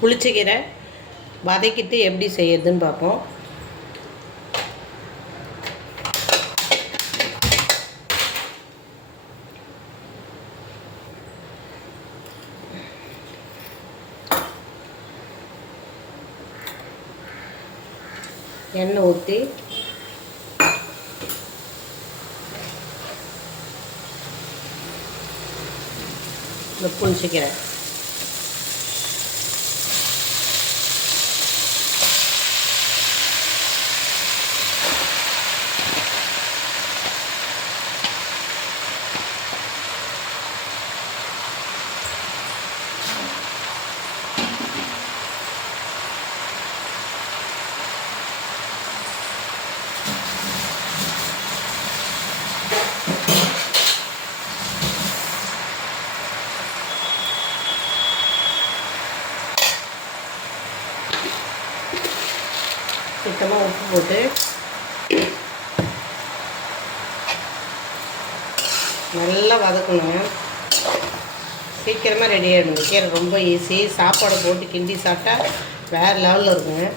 புளிச்சக்கீரை வதக்கிட்டு எப்படி செய்யறதுன்னு பார்ப்போம். எண்ணெய் ஊற்றி இந்த புளிச்சக்கீரை சுத்தமாக உப்பு போட்டு நல்லா வதக்கணுங்க. சீக்கிரமாக ரெடி ஆகிடும். கீரை ரொம்ப ஈஸி. சாப்பாடை போட்டு கிண்டி சாப்பிட்டா வேறு லெவலில் இருக்குங்க.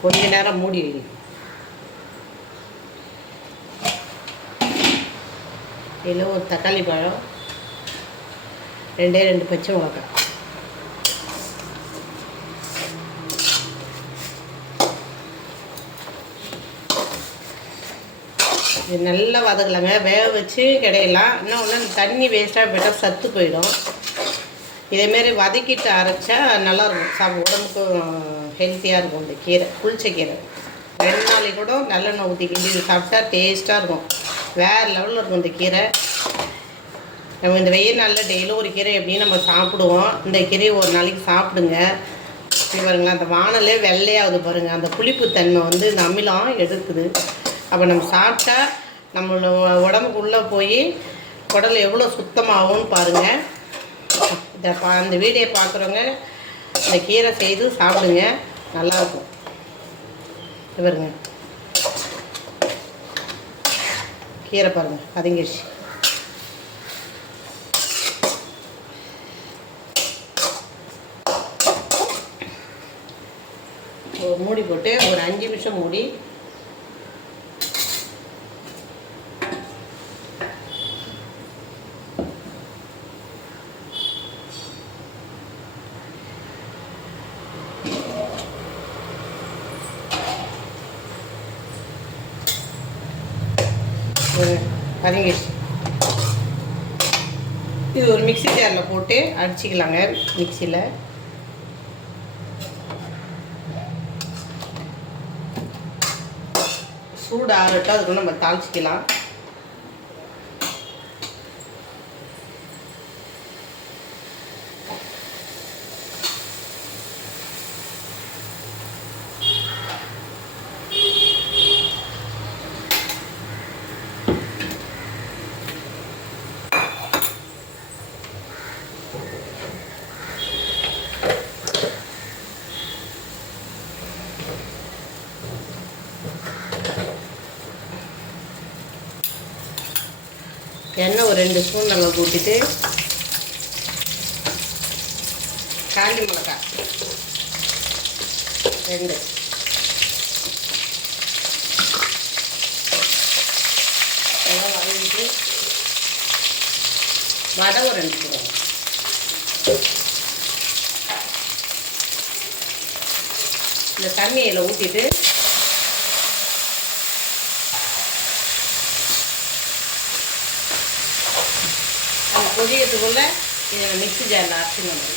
கொஞ்ச நேரம் மூடி வைக்கணும். இதில் ஒரு தக்காளி பழம், 2 பச்சை மிளகாய், இது நல்லா வதக்கலாங்க. வேக வச்சு கிடையலாம். இன்னொன்று தண்ணி வேஸ்ட்டாக போய்ட்டால் சத்து போயிடும். இதேமாரி வதக்கிட்டு அரைச்சா நல்லாயிருக்கும். உடம்புக்கும் ஹெல்த்தியாக இருக்கும். இந்த கீரை புளிச்சக்கீரை 2 நாளைக்கு கூட நல்லெண்ணெய் ஊற்றி கிண்டி சாப்பிட்டா டேஸ்ட்டாக இருக்கும். வேறு லெவலில் இருக்கும் இந்த கீரை. நம்ம இந்த வெயில் நாளில் டெய்லியும் ஒரு கீரை எப்படின்னு நம்ம சாப்பிடுவோம். இந்த கீரையை ஒரு நாளைக்கு சாப்பிடுங்க. பாருங்களா, அந்த வானலே வெள்ளையாகுது பாருங்கள். அந்த புளிப்புத்தன்மை இந்த அமிலம் எடுக்குது. அப்போ நம்ம சாப்பிட்டா நம்மளோட உடம்புக்குள்ளே போய் குடல் எவ்வளோ சுத்தமாகும்னு பாருங்கள். இந்த வீடியோ பார்க்குறவங்க இந்த கீரை செய்து சாப்பிடுங்க, நல்லாயிருக்கும். பாருங்க, கீரை பாருங்கள் வதங்கிடுச்சு. மூடி போட்டு ஒரு 5 நிமிஷம் மூடி வதங்கிடுச்சு. இது ஒரு மிக்ஸி ஜாரில் போட்டு அடிச்சிக்கலாங்க. மிக்சியில் சூடு ஆறட்டும், அதுக்கு நம்ம தாளிச்சிக்கலாம். எண்ணெய் ஒரு 2 ஸ்பூன் நம்ம ஊற்றிட்டு காஞ்சி மிளகாய் 2, எல்லாம் வதக்கிட்டு வடை ஒரு 2 போடுவோம். இந்த தண்ணியில் ஊற்றிட்டு கொதிக்கிறதுக்குள்ளே இதை மிக்ஸி ஜாரில் அரைச்சிக்கணும்.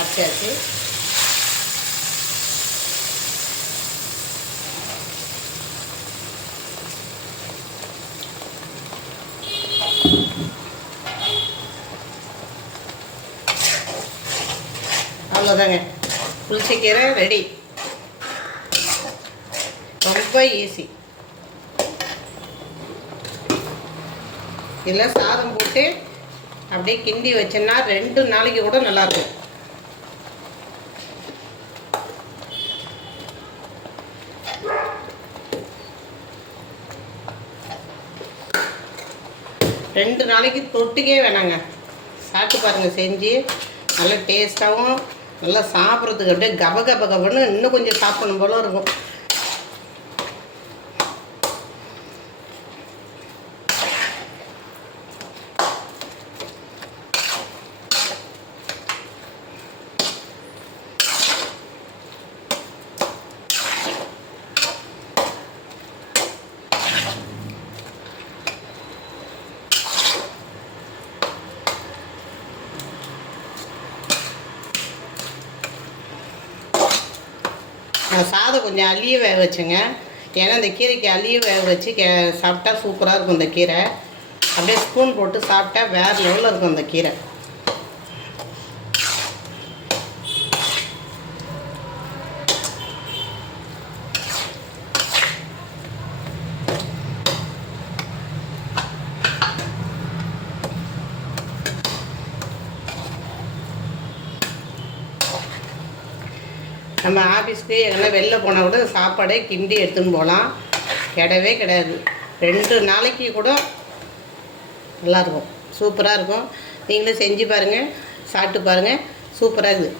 அரைச்சாச்சு. அவ்வளோதாங்க, புளிச்சக்கீரை ரெடி. ரொம்ப ஈஸி. இதில் சாதம் போட்டு அப்படியே கிண்டி வச்சோன்னா 2 நாளைக்கு கூட நல்லாயிருக்கும். ரெண்டு நாளைக்கு தொட்டுக்கே வேணாங்க. சாப்பிட்டு பாருங்கள் செஞ்சு. நல்லா டேஸ்ட்டாகவும் நல்லா சாப்பிட்றதுக்கு அப்படியே கப கப கபன்னு இன்னும் கொஞ்சம் சாப்பிடணும் போல இருக்கும். நான் சாதம் கொஞ்சம் அள்ளியே வேக வச்சேங்க. ஏன்னா இந்த கீரைக்கு அள்ளியே வேக வச்சு சாப்பிட்டா சூப்பராக இருக்கும். இந்த கீரை அப்படியே ஸ்பூன் போட்டு சாப்பிட்டா வேறு லெவலில் இருக்கும் இந்த கீரை. நம்ம ஆஃபீஸ்க்கு எங்கன்னா வெளில போனால் கூட சாப்பாடே கிண்டி எடுத்துன்னு போகலாம். கிடையவே கிடையாது. 2 நாளைக்கு கூட நல்லாயிருக்கும். சூப்பராக இருக்கும். நீங்களும் செஞ்சு பாருங்கள், சாப்பிட்டு பாருங்கள். சூப்பராக இருக்குது.